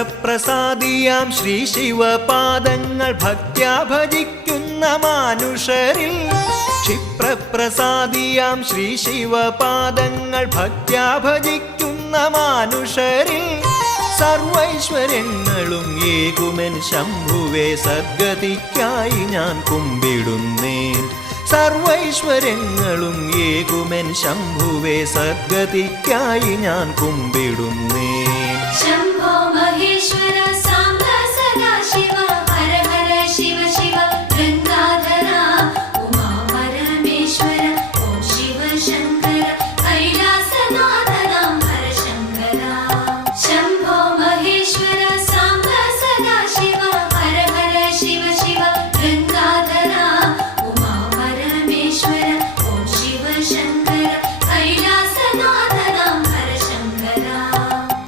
ക്ഷിപ്രപ്രസാദിയാം ശ്രീ ശിവപാദങ്ങൾ ഭക്ത്യാ ഭജിക്കുന്ന മാനുഷരിൽ ക്ഷിപ്രപ്രസാദിയാം ശ്രീ ശിവപാദങ്ങൾ ഭക്ത്യാ ഭജിക്കുന്ന മാനുഷരിൽ സർവൈശ്വര്യങ്ങളും ഏകുമെൻ ശംഭുവേ സദ്ഗതിക്കായി ഞാൻ കുമ്പിടുന്നേൻ സർവൈശ്വര്യങ്ങളും ഏകുമെൻ ശംഭുവേ സദ്ഗതിക്കായി ഞാൻ കുമ്പിടുന്നേൻ